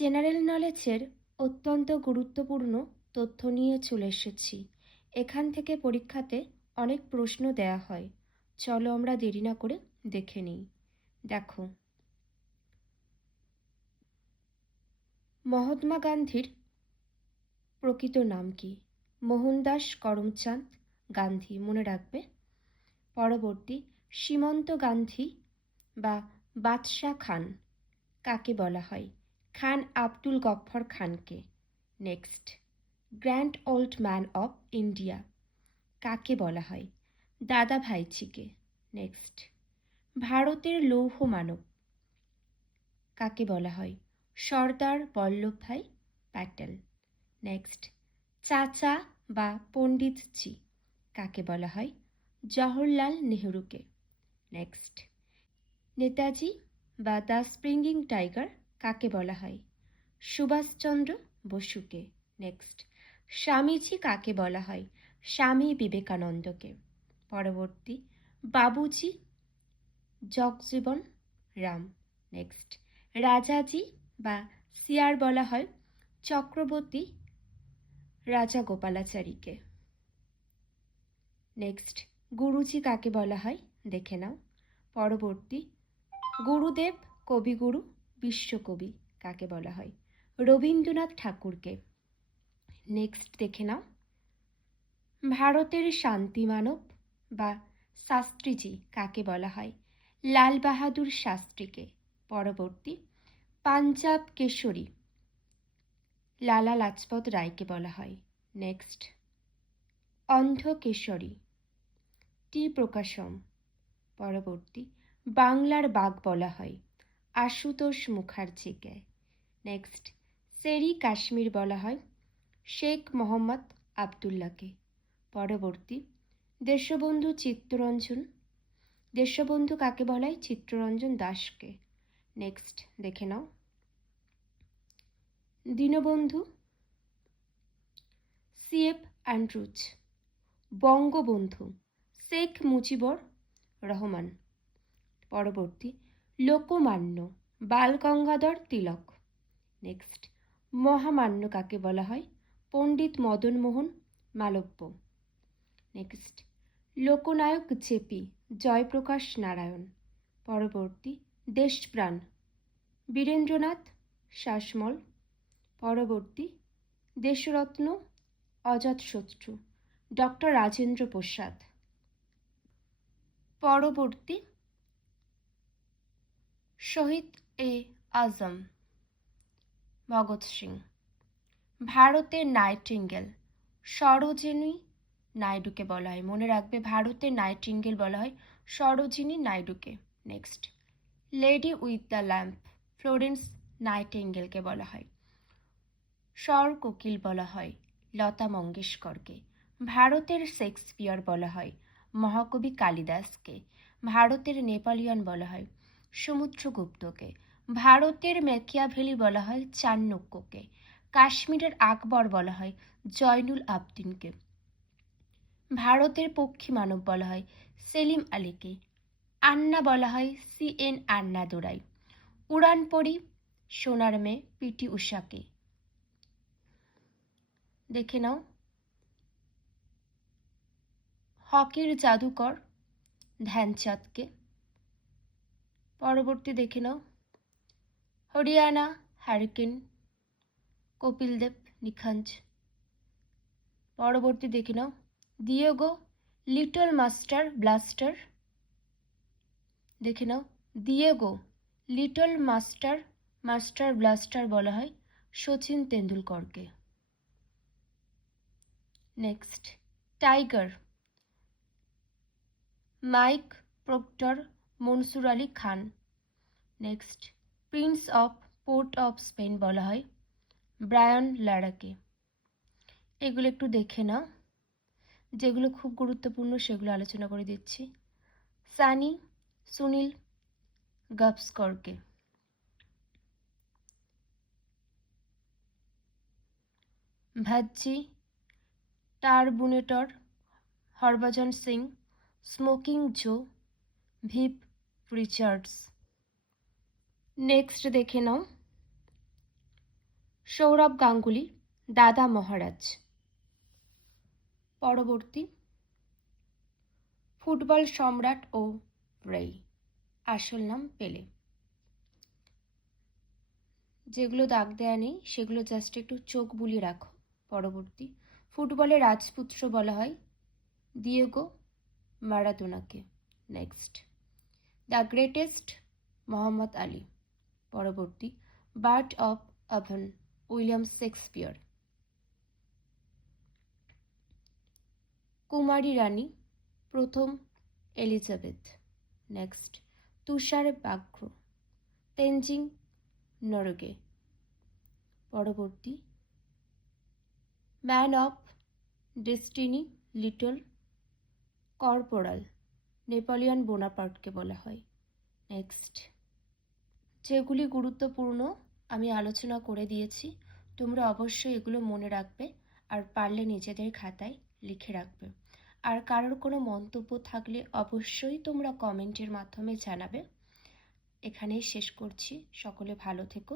General নলেজের অত্যন্ত গুরুত্বপূর্ণ তথ্য নিয়ে চলে এসেছি। এখান থেকে পরীক্ষাতে অনেক প্রশ্ন দেয়া হয়। চলো আমরা দেরি না করে দেখে নিই। দেখো, মহাত্মা গান্ধীর প্রকৃত নাম কি? মোহনদাস করমচাঁদ গান্ধী, মনে রাখবে। পরবর্তী, সীমন্ত গান্ধী বা বাদশাহ খান কাকে বলা হয়? খান আব্দুল গফফর খানকে। Next, grand old man of India কাকে বলা হয়? দাদা ভাইজিকে। নেক্সট, ভারতের লৌহ মানব কাকে বলা হয়? সর্দার বল্লভভাই প্যাটেল। নেক্সট, চাচা বা পণ্ডিতজি কাকে বলা হয়? জওহরলাল নেহরুকে। নেক্সট, নেতাজি বা দ্য স্প্রিঙ্গিং টাইগার কাকে বলা হয়? সুভাষচন্দ্র বসুকে। নেক্সট, স্বামীজি কাকে বলা হয়? স্বামী বিবেকানন্দকে। পরবর্তী, বাবুজি জগজীবন রাম। নেক্সট, রাজাজি বা সিয়ার বলা হয় চক্রবর্তী রাজাগোপালাচারীকে। নেক্সট, গুরুজি কাকে বলা হয় দেখে নাও। পরবর্তী, গুরুদেব কবিগুরু বিশ্বকবি কাকে বলা হয়? রবীন্দ্রনাথ ঠাকুরকে। নেক্সট দেখে নাও, ভারতের শান্তি মানব বা শাস্ত্রীজি কাকে বলা হয়? লাল বাহাদুর শাস্ত্রীকে। পরবর্তী, পাঞ্জাব কেশরী লালা লাজপত রায়কে বলা হয়। নেক্সট, অন্ধ কেশরী টি প্রকাশম। পরবর্তী, বাংলার বাঘ বলা হয় আশুতোষ মুখার্জিকে। নেক্সট, শেরি কাশ্মীর বলা হয় শেখ মোহাম্মদ আবদুল্লাহকে। পরবর্তী, দেশবন্ধু চিত্তরঞ্জন দেশবন্ধু কাকে বলা হয়? চিত্তরঞ্জন দাসকে। নেক্সট দেখে নাও, দীনবন্ধু সিএফ অ্যান্ড্রুজ। বঙ্গবন্ধু শেখ মুজিবুর রহমান। পরবর্তী, লোকমান্য বালগঙ্গাধর তিলক। নেক্সট, মহামান্য কাকে বলা হয়? পণ্ডিত মদনমোহন মালব্য। Next, Loknayak JP Jayaprakash Narayan. পরবর্তী, দেশপ্রাণ বীরেন্দ্রনাথ শাসমল। পরবর্তী, দেশরত্ন অজাতশত্রু ডক্টর রাজেন্দ্র প্রসাদ। পরবর্তী, শহীদ এ আজম ভগৎ সিং। ভারতের নাইটিঙ্গেল সরোজিনী নাইডুকে বলা হয়, মনে রাখবে, ভারতের নাইটিঙ্গেল বলা হয় সরোজিনী নাইডুকে। Next, lady with the lamp Florence নাইটিঙ্গেলকে বলা হয়। স্বর কোকিল বলা হয় লতা মঙ্গেশকরকে। ভারতের শেক্সপিয়ার বলা হয় মহাকবি কালিদাসকে। ভারতের নেপোলিয়ন বলা হয় সমুদ্রগুপ্তকে। ভারতের ম্যাকিয়াভেলি বলা হয় চাণক্যকে। কাশ্মীরের আকবর বলা হয় জয়নুল আবদিনকে। ভারতের পক্ষী মানব বলা হয় সেলিম আলীকে। আন্না বলা হয় CN আন্নাদুরাই। উড়ানপরি সোনার মেয়ে পিটি উষাকে। দেখে নাও, হকির জাদুকর ধ্যানচাঁদকে। পরবর্তী দেখে নাও, হরিয়ানা হ্যারিকেন কপিলদেব নিখঞ্জ। পরবর্তী দেখে নাও, দিয়েগো লিটল মাস্টার ব্লাস্টার। দেখে নাও, দিয়েগো লিটল মাস্টার ব্লাস্টার বলা হয় সচিন তেন্ডুলকরকে। Next, tiger Mike Procter Mansur Ali Khan. Next, prince of port of Spain বলা হয় ব্রায়ান লারাকে। এগুলো একটু দেখে নাও, যেগুলো খুব গুরুত্বপূর্ণ সেগুলো আলোচনা করে দিচ্ছি। সানি সুনীল গাভস্করকে। ভাজ্জি টারবুনেটর হরভজন সিং, স্মোকিং জো ভিভ রিচার্ডস। নেক্সট দেখে নাও, সৌরভ গাঙ্গুলি, দাদা মহারাজ। পরবর্তী, ফুটবল সম্রাট ও ব্রেই, আসল নাম পেলে। যেগুলো দাগ দেয়া নেই সেগুলো জাস্ট একটু চোখ বুলিয়ে রাখো। পরবর্তী, ফুটবলের রাজপুত্র বলা হয় দিয়েগো মারাদোনাকে। Next, the greatest Muhammad Ali. পরবর্তী, bard of Avon William Shakespeare. কুমারী রানী প্রথম এলিজাবেথ। নেক্সট, তুষার ব্যাঘ্র তেনজিং নরগে। পরবর্তী, man of destiny little corporal Napoleon বোনাপার্টকে বলা হয়। নেক্সট, যেগুলি গুরুত্বপূর্ণ আমি আলোচনা করে দিয়েছি, তোমরা অবশ্যই এগুলো মনে রাখবে আর পারলে নিজেদের খাতায় লিখে রাখবে। আর কারোর কোনো মন্তব্য থাকলে অবশ্যই তোমরা কমেন্টের মাধ্যমে জানাবে। এখানেই শেষ করছি। সকলে ভালো থেকো।